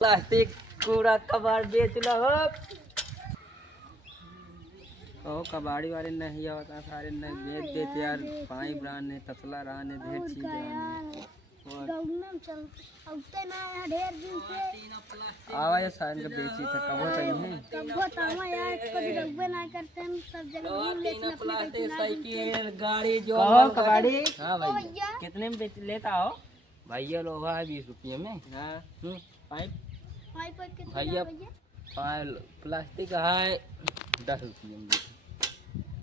Plastic कूड़ा कबाड़ बेच लो ओ कबाड़ी वाले नहीं होता सारे नहीं बेच देते यार। पाइप राने तसला राने ढेर चीज राने आवाज सारे का बेची था कब चाहिए साइकिल गाड़ी जो कबाड़ी। हाँ भैया कितने में बेच लेता हो भैया? लोहा है 20 रुपये में। हाँ पाइप भैया प्लास्टिक है 10 रुपये में।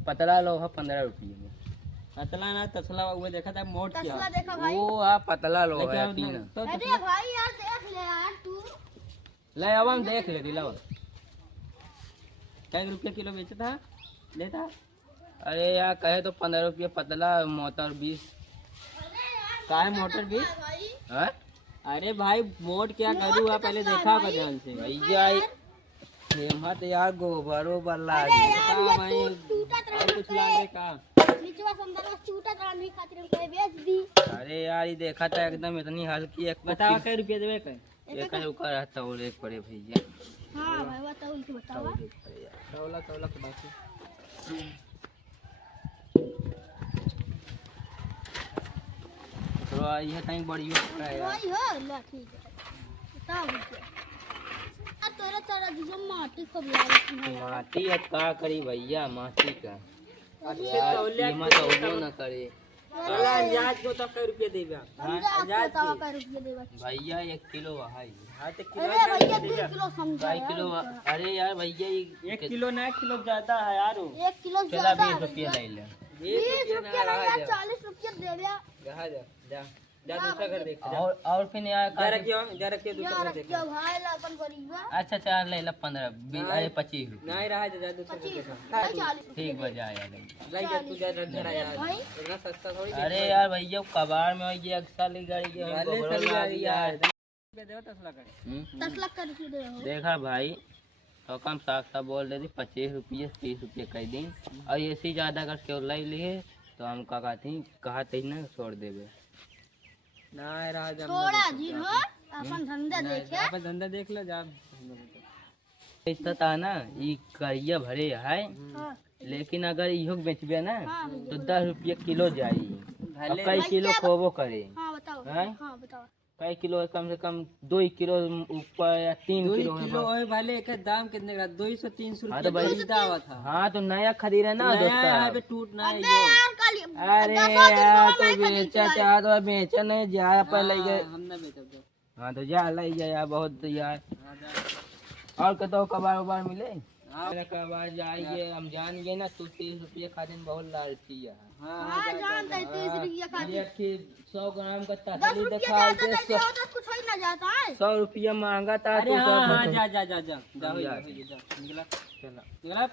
पतला लोहा 15 रुपये में। पतला ना तसला वो देखा था मोट क्या वो हाँ पतला लोहा है तीन। अरे भाई यार देख ले यार तू ले अब हम देख ले दिलाओ क्या रुपये किलो बेचता लेता। अरे यार कहे तो 15 रुपये पतला मोटर 20 का है मोटर 20 है। अरे भाई मोट क्या करूँ आप पहले देखा कर ध्यान से भैया हिम्मत यार गोबर वोबर लाग भाई कुछ लागे का अरे यार ये देखा था एकदम इतनी हल्की एक बताओ क्या रुपये देवे एक रुका रहता और एक पड़े भैया। हां भाई बताओ उनके बताओ तौला तौला के बाकी तो ये कहीं बड़ी हो है यार भाई हो ला ठीक है बताओ आ तोरा तोरा जो माटी को माटी है का करी भैया माटी का कीमत हो ना करे अंदाज को तब कई रुपये देगा अंदाज का रुपये देगा भैया 1 किलो है। हां तो किलो अरे भैया 2 किलो समझा 2 किलो। अरे यार भैया 1 किलो ना 1 किलो ज्यादा है यार 1 किलो चला 20 रुपये ले ले 20 रुपये ना 40 रुपये दे दे जा जा दूसरा घर देख और फिर यार जा रखियो दूसरा घर देख भाई ला अपन गरीबा। अच्छा चल ले ला 15 अरे 25 नहीं रहा जा दूसरा घर देख ठीक बजा यार जाइए तू जा घर यार इतना सस्ता थोड़ी। अरे यार भैया कबाड़ में ये अक्सर ली गाड़ी के यार देओ 10 लाख 10 लाख का रुपये दे हो देखा भाई तो कम साफ बोल रही थी 25 रुपये 30 रुपये कई दिन और ऐसे ज्यादा करके लाई लिए तो हम कहा थी ना छोड़ देवे ना रहा थोड़ा जी हो अपन धंधा देखे अपन धंधा देख लो जा ऐसा था ना ये करिया भरे है लेकिन अगर इहो बेचबे ना तो 10 रुपये किलो जाई कई किलो खोबो करे। हां बताओ हां बताओ कई किलो कम से कम 2 किलो ऊपर या 3 किलो है भले एक दाम कितने का 200-300 रुपये दावा था। हाँ तो नया खरीदे ना दोस्त टूटना है यो। अरे यार तो बेचा चाह तो बेचा नहीं जा पहले हमने बेचा हाँ तो जा ले यार बहुत यार और कतो कबाड़ उबाड़ मिले कबाड़ जाइए हम जान गए ना तू 30 रुपये खातिर बहुत लालची है। हाँ जानते 30 रुपये खातिर 100 ग्राम का तसली दिखा दे कुछ ही ना जाता है 100 रुपया महंगा था। अरे हाँ जा जा जा जा निकला चला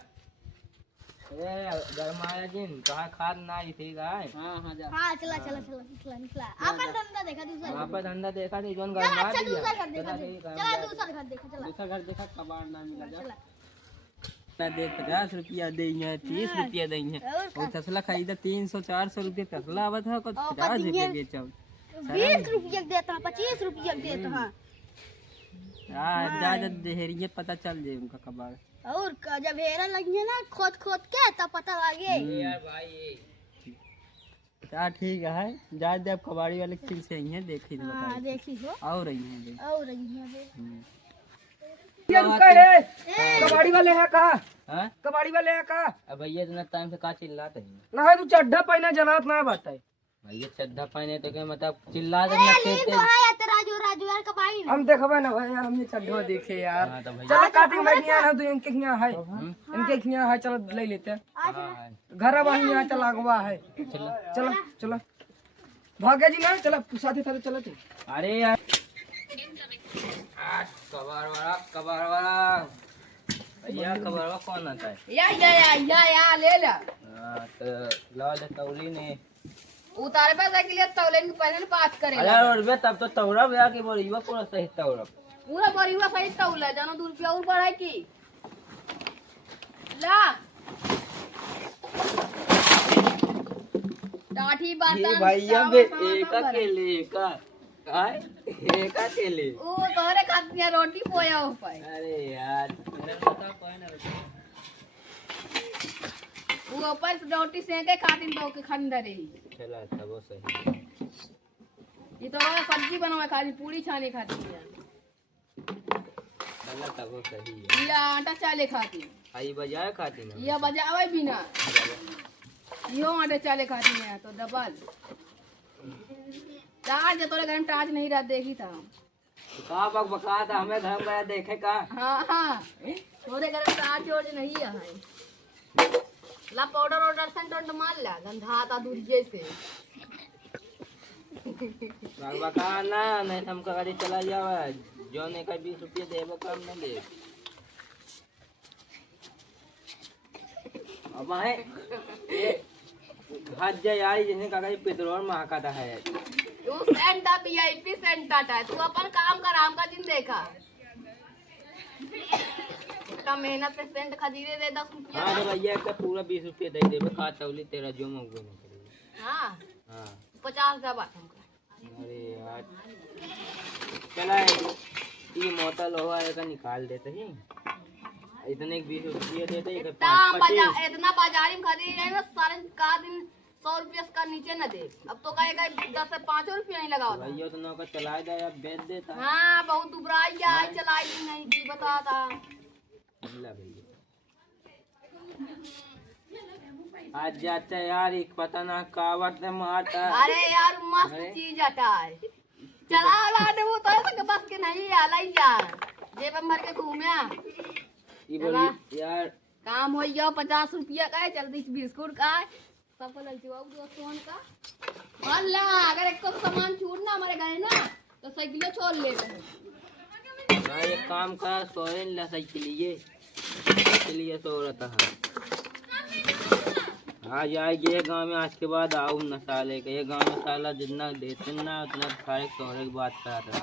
अरे गरमाया जिन कहा खाद ना आई थी गाय। हाँ हाँ जा हाँ चला चला चला निकला निकला अपन धंधा देखा दूसरा अपन धंधा देखा थी जोन गरमा दिया चला दूसरा घर देखा चला दूसरा घर देखा कबाड़ ना मिला जा दे 50 रुपया देंगे 30 रुपया देंगे और तसला खरीदा 300-400 रुपये तसला आवत है 50 रुपये बेचा 20 रुपये देता 25 रुपये देता। हाँ ज्यादा देहरिये पता चल जाए उनका कबाड़ और जब हेरा लगे ना खोद खोद के तब पता लगे यार भाई ठीक है ज्यादा अब कबाड़ी वाले खिल से ही है देखी हाँ देखी हो और रही है कबाड़ी वाले है का कबाड़ी वाले है का अब भैया इतना टाइम से का चिल्लाते हैं ना है तू चड्ढा पहना जनात ना बात है भैया चड्ढा पहने तो क्या मतलब चिल्ला दे राजू यार कबाड़ी हम देखबे ना भाई यार हमने चड्ढा देखे यार हाँ तो भैया चलो काटी में नहीं आना तो इनके यहाँ है चलो ले लेते हैं घर अब यहाँ चला अगवा है चलो चलो भाग्य जी ना चलो साथे साथे चलो तू। अरे यार कबाड़ वाला भैया कबाड़ वाला कौन आता है या ले ला तो ला दे तौली ने उतारे पैसा के लिए तौलेन के पहले बात करे अरे और बे तब तो तौरा भैया की बोल युवा पूरा सही तौरा पूरा बरिवा सही तौला जानो 2 रुपया और बढ़ाई की ला डाठी बात ये भैया बे एक अकेले का काय एक अकेले वो तोरे खाती है रोटी पोया हो पाए। अरे यार मेरा बता पाए ना वो ऊपर रोटी सेके खाती तो के खंडर ही। चला तब वो सही ये तो सब्जी बनवा खाली पूरी छाने खाती है। चला तब वो सही है ये आटा चाले खाती। आई बजाय खाती ना ये बजावे भी ना। यो आटे चाले खाती है तो डबल। चार्ज तोरे घर में चार्ज नहीं रहा देखी था। का बक बका था हमें घर में गया देखे का हाँ हाँ तोरे घर में चार्ज वोर्ज नहीं है। ला पाउडर ऑर्डर सेंटर मार ला गंधा था दूर जैसे। बक बका ना नहीं हमका गाड़ी चला जावा जो ने का 20 रुपये देबो काम न ले अब है हाथ जाए यार जिसने कहा कि पेट्रोल महका था है तू सेंटा वीआईपी सेंटा था तू अपन काम कर आम का दिन देखा इतना मेहनत से सेंट खरीदे दे 10 रुपया। हाँ तो भैया का पूरा 20 रुपये दे देबो खा तौली तेरा जो मंगो नहीं करेगा हाँ हाँ 50 का बात हमको। अरे यार चला ये मोटा लोहा है का निकाल देते ही इतने 20 रुपये देते इतना बाजारी में खरीद रहे ना सारे का दिन 100 रुपये का नीचे न दे। अब तो कहेगा 10 से 5 रुपये नहीं लगाओ भैया तो नौका चला दे अब बेच देता हाँ बहुत दुबराई है चलाई भी नहीं की बता था। ला भैया आज जाता है यार एक पता ना कावट ने मारता अरे यार मस्त चीज आता है चला लाने वो तो ऐसा के बस के नहीं है लाई जा जेब में भर के घूमे ये बोली यार काम हो गया 50 रुपया का है जल्दी बिस्कुट का है सबको लग जाओ दोस्तों का अल्लाह अगर एक तो सामान छूटना हमारे घर ना तो साइकिल छोड़ ले भाई एक काम कर सोरेन ला साइकिल सो रहा था आज आएगी गांव में आज के बाद आऊ न साले के ये गांव में साला जितना देते ना उतना सारे सोरे की बात कर रहा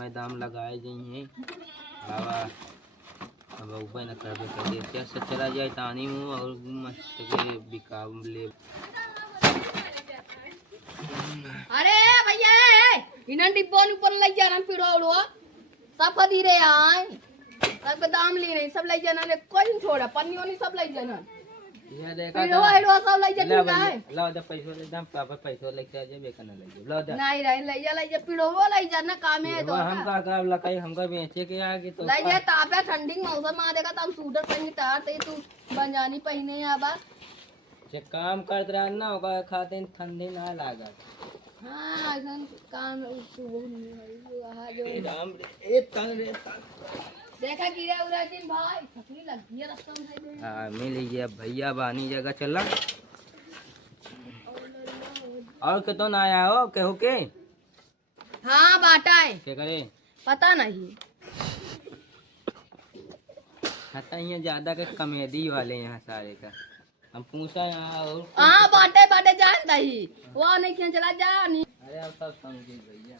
है दाम लगाए जाइए बाबा अब ऊपर न कर दे कैसे चला जाए तानी मुँह और मस्त के बिका ले अरे भैया इन्हें डिब्बों ऊपर ले जाना पिरोड़ो सब खदी रे आए सब दाम ले रहे सब ले जाना ले कोई नहीं छोड़ा पन्नियों नहीं सब ले जाना ये देखा पिरो हेडो सब ले जाना है ला दे पैसों ले दम पापा पैसों लेके आ जाए बेकन ले ला दे नहीं रहे ले जा पिरो ले जाना काम है तो हम का लकाई हमका बेचे के आगे तो ले जा तापे ठंडी मौसम आ देगा तो हम सूटर पहन तार ते तू बंजानी पहने आबा जे काम करत रहा ना होगा खाते ठंडी ना लागत हां ऐसा काम वहां जो राम रे तन रे देखा गिरा उरा दिन भाई छकरी लगी है रास्ता में हां मिल गया भैया बानी जगह चला और के तो ना आया हो केहू के हां बाटा है के करे पता नहीं खाता यहाँ ज्यादा के कॉमेडी वाले यहाँ सारे का हम पूछा यहाँ और हां बाटे बाटे जानता ही वो नहीं खेल चला जा नहीं अरे अब सब समझी भैया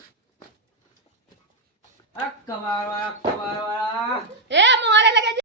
अकबार वाला ए मोहरे लगे